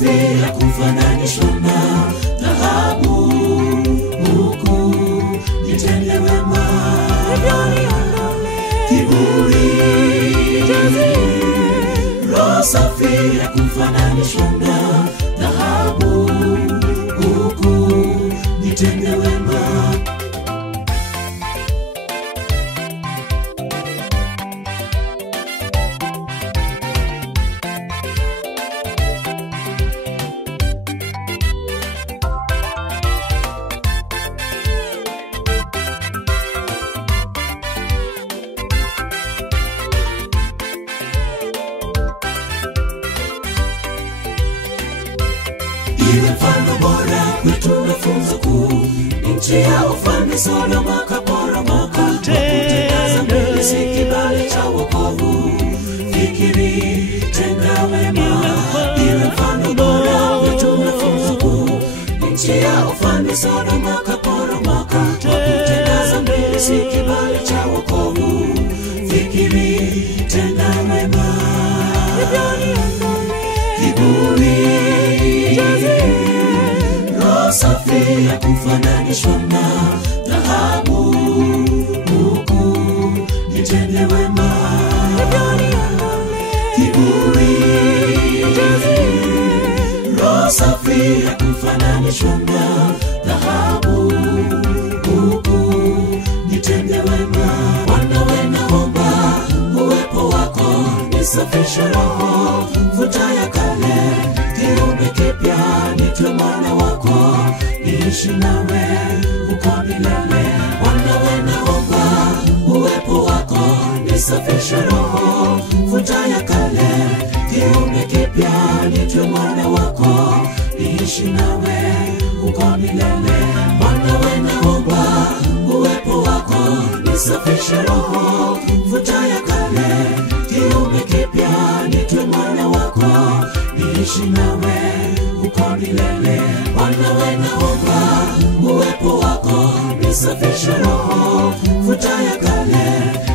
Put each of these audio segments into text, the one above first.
safi ya kufananishwa na dhahabu, huku nitende wema, kiburi. Roho safi ya kufananishwa na dhahabu, huku nitende wema. Iwe mfano bora kwetu na funzo kuu, nchi ya ufalme Sodoma kaporomoka, kutenda mbele si kibali cha wokovu. Fikiri, tenda wema. Iwe mfano bora kwetu na funzo kuu, nchi ya ufalme Sodoma kaporomoka, kutenda mbele si kibali cha wokovu. Fikiri, tenda wema. Kiburi, roho safi ya kufananishwa na dhahabu, huku nitende wema. Kiburi, roho safi ya kufananishwa na dhahabu, huku nitende wema. Bwana we naomba uwepo wako, nisafishe roho, futa ya kale, kiumbe kipya nitwe mwana wako, niishi nawe uko milele. Bwana we naomba uwepo wako, nisafishe roho, futa ya kale, kiumbe kipya nitwe mwana wako, niishi nawe uko milele. Bwana we naomba uwepo wako, nisafishe roho, futa ya kale, kiumbe kipya nitwe mwana wako, niishi nawe uko milele. Bwana we naomba uwepo wako, nisafishe roho, futa ya kale,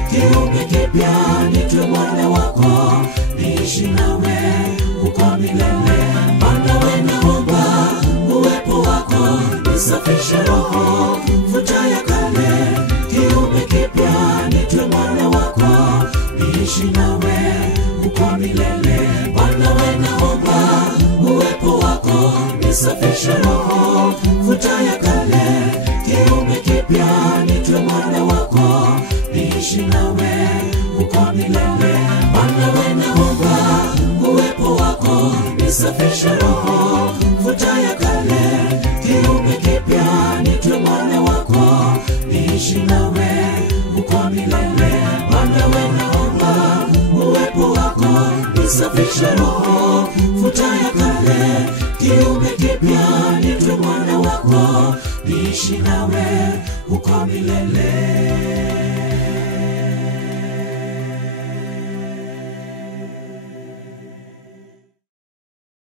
kiumbe kipya nitwe mwana wako, niishi nawe uko milele. Bwana we naomba uwepo wako, nisafishe roho, futa ya kale, kiumbe kipya nitwe mwana wako, niishi nawe uko milele. Bwana we naomba uwepo wako, nisafishe roho, futa ya kale, kiumbe kipya nitwe mwana wako, niishi nawe uko milele. Bwana we naomba uwepo wako, nisafishe roho, futa ya kale, kiumbe kipya nitwe mwana wako, niishi nawe uko milele. Bwana we naomba uwepo wako, nisafishe roho, futa ya kale, kiumbe kipya nitwe mwana wako, niishi nawe uko milele.